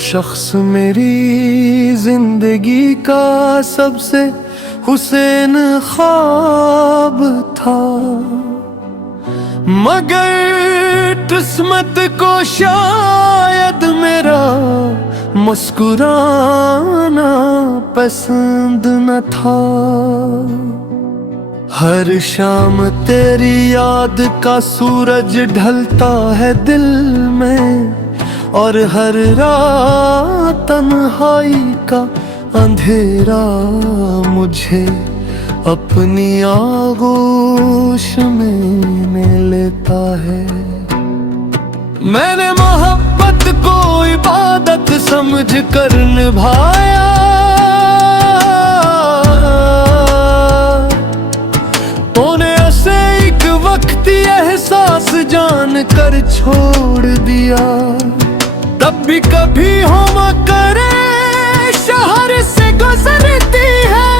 शख्स मेरी जिंदगी का सबसे हुसैन ख्वाब था, मगर किस्मत को शायद मेरा मुस्कुराना पसंद न था। हर शाम तेरी याद का सूरज ढलता है दिल में, और हर रात तन्हाई का अंधेरा मुझे अपनी आगोश में लेता है। मैंने मोहब्बत को इबादत समझ कर निभाया, तूने उसे एक वक्त एहसास जान कर छोड़ दिया। तब भी कभी हम करे शहर से गुजरती है,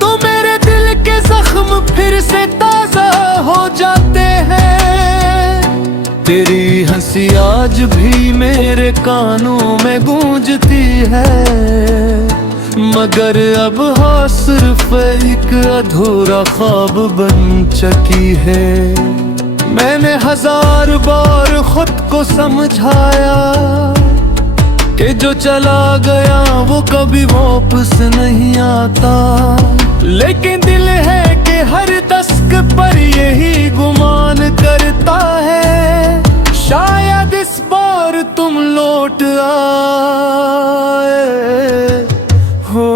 तो मेरे दिल के जख्म फिर से ताजा हो जाते हैं। तेरी हंसी आज भी मेरे कानों में गूंजती है, मगर अब हाँ सिर्फ एक अधूरा ख्वाब बन चुकी है। मैंने 1000 बार खुद को समझाया कि जो चला गया वो कभी वापस नहीं आता, लेकिन दिल है कि हर दस्तक पर यही गुमान करता है, शायद इस बार तुम लौट आए हो।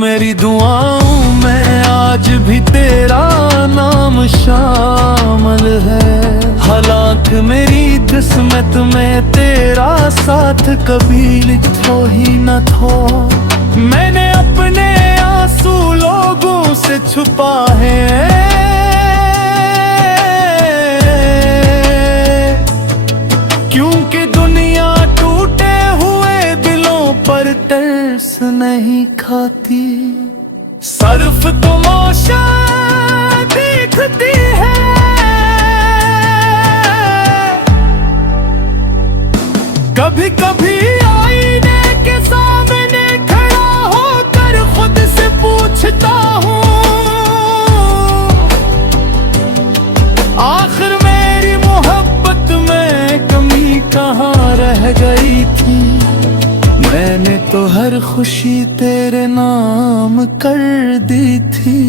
मेरी दुआओं में आज भी तेरा नाम शामिल है, हालांकि मेरी किस्मत में तेरा साथ कभी लिखा ही न था। मैंने अपने आंसू लोगों से छुपाए, क्योंकि दुनिया टूटे हुए दिलों पर तरस नहीं खाती। सिर्फ तमाशा देखती है, कभी कभी आईने के सामने खड़ा होकर खुद से पूछता हूँ, आखिर मेरी मोहब्बत में कमी कहाँ रह गई थी। मैंने तो हर खुशी तेरे नाम कर दी थी,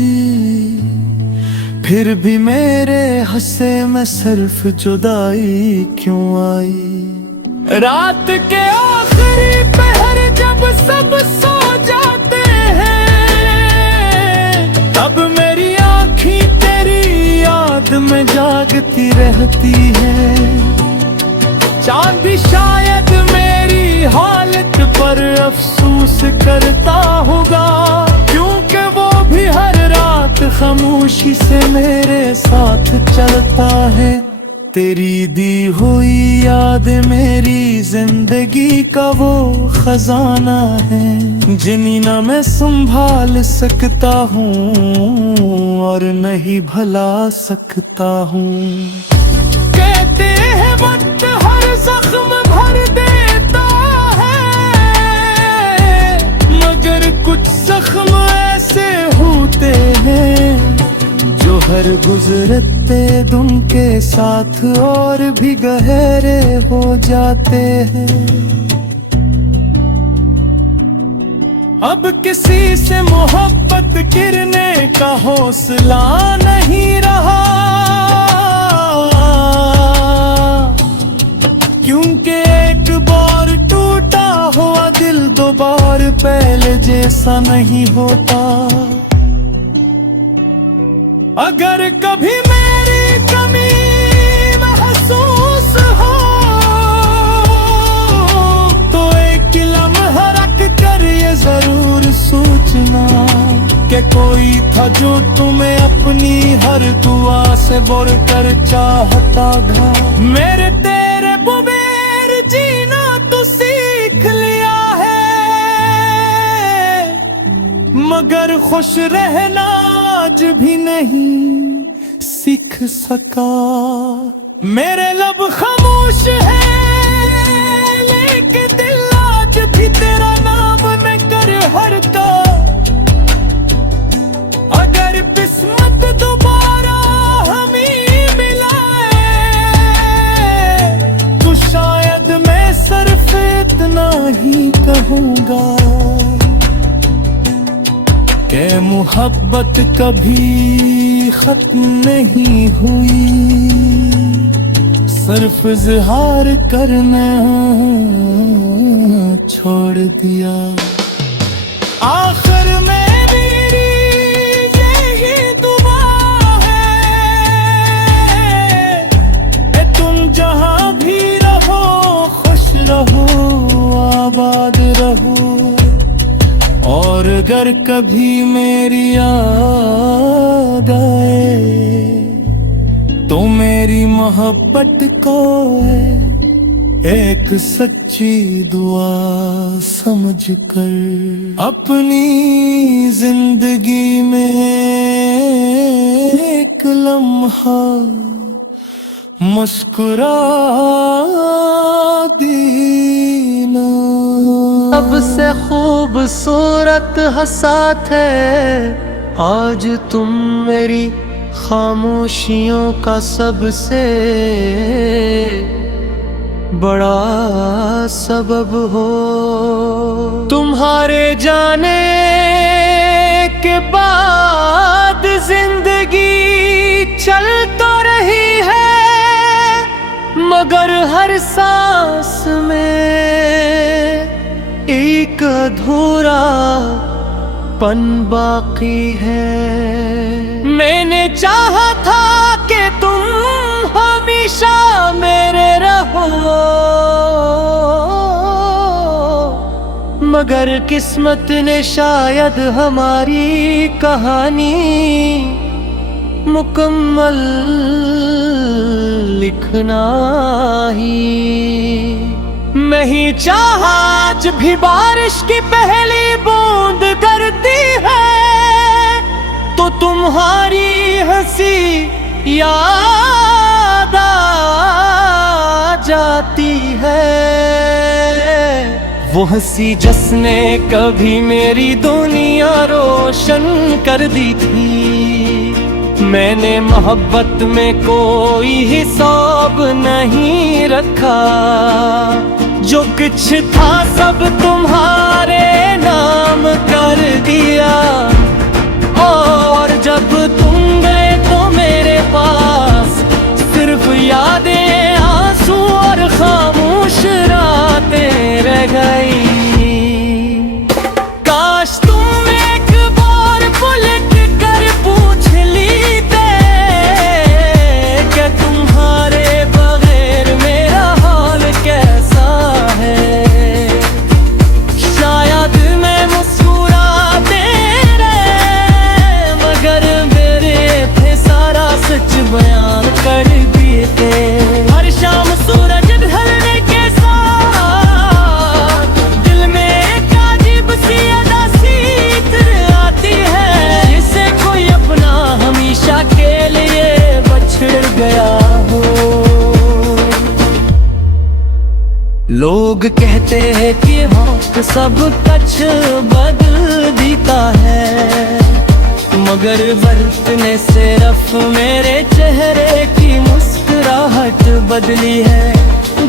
फिर भी मेरे हंसे में सिर्फ जुदाई क्यों आई। रात के आखिरी पहर जब सब सो जाते हैं, तब मेरी आँखें तेरी याद में जागती रहती है। चांद भी शायद मेरी हालत पर अफसोस करता होगा, क्योंकि वो भी हर रात खामोशी से मेरे साथ चलता है। तेरी दी हुई याद मेरी जिंदगी का वो खजाना है, जिन्हें ना मैं संभाल सकता हूँ और नहीं भुला सकता हूँ। कहते हैं वक्त हर जख्म भर देता है, मगर कुछ जख्म ऐसे होते हैं जो हर गुजरते दिन के साथ और भी गहरे हो जाते हैं। अब किसी से मोहब्बत गिरने का हौसला नहीं रहा, क्योंकि एक बार टूटा हुआ दिल दो बार पहले जैसा नहीं होता। अगर कभी मेरी कमी महसूस हो, तो एक लम्हा रख कर ये जरूर सोचना कि कोई था जो तुम्हें अपनी हर दुआ से बढ़कर चाहता था। मेरे तेरे बगैर जीना तो सीख लिया है, मगर खुश रहना आज भी नहीं सीख सका। मेरे लब खामोश है कहूँगा कि मोहब्बत कभी खत्म नहीं हुई, सिर्फ इज़हार करना छोड़ दिया। आखिर में मेरी यही दुआ है कि तुम जहां भी रहो खुश रहो आबाद रहो, और अगर कभी मेरी याद आए तो मेरी मोहब्बत को एक सच्ची दुआ समझकर अपनी जिंदगी में एक लम्हा मुस्कुरा देना। सबसे खूबसूरत हंसात है आज तुम मेरी खामोशियों का सबसे बड़ा सबब हो। तुम्हारे जाने के बाद जिंदगी चल तो रही है, मगर हर सांस में एक अधूरा पन बाकी है। मैंने चाहा था कि तुम हमेशा मेरे रहो, मगर किस्मत ने शायद हमारी कहानी मुकम्मल लिखना ही नहीं चाहा। आज भी बारिश की पहली बूंद गिरती है तो तुम्हारी हंसी याद आ जाती है। वो हंसी जिसने कभी मेरी दुनिया रोशन कर दी थी। मैंने मोहब्बत में कोई हिसाब नहीं रखा, जो कुछ था सब तुम्हारे नाम कर दिया। और जब तुम गए तो मेरे पास सिर्फ यादें आंसू और खामोश रातें रह गई। काश तुम एक बार पलट कर पूछ लेते कि तुम्हारे बगैर मेरा हाल कैसा है। शायद मैं मुस्कुराते रहे, मगर मेरे थे सारा सच बयान कर देते। हर शाम सूरज ढलने के साथ दिल में एक अजीब सी उदासी आती है, जिसे कोई अपना हमेशा के लिए बछड़ गया हो। लोग कहते हैं कि वक्त सब कुछ बदल देता है, मगर बरतने से सिर्फ मेरे चेहरे की मुस्कुराहट बदली है।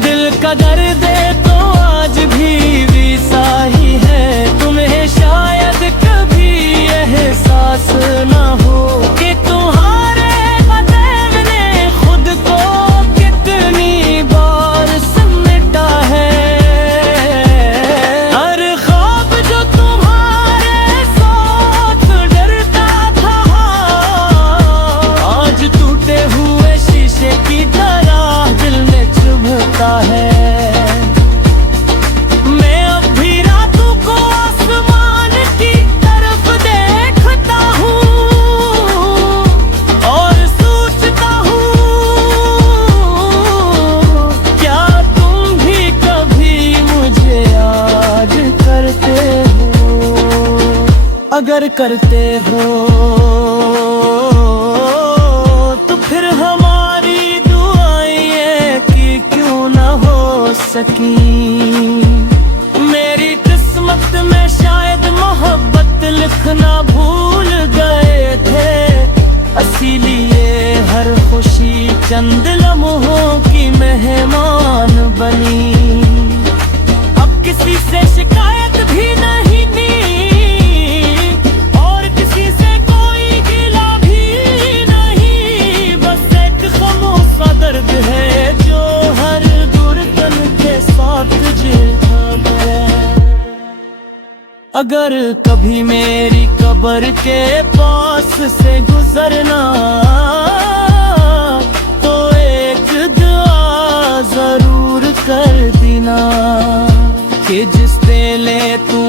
दिल का दर्द तो आज भी वैसा ही है। तुम्हें शायद कभी एहसास ना हो कि तुम्हारे बदल ने खुद को कितनी बार समेटा है। हर ख्वाब जो तुम्हारे साथ डरता था, आज टूटे हुए शीशे की तरह दिल में चुभता है। मैं अब भी रातों को आसमान की तरफ देखता हूँ और सोचता हूँ, क्या तुम भी कभी मुझे याद करते हो। अगर करते हो तो फिर हमारी दुआएं कि क्यों ना हो सकी। मेरी किस्मत में शायद मोहब्बत लिखना भूल गए थे, इसीलिए हर खुशी चंद लम्हों की मेहमान बनी। अब किसी से शिकायत अगर कभी मेरी कब्र के पास से गुजरना तो एक दुआ जरूर कर देना कि जिस तेले तू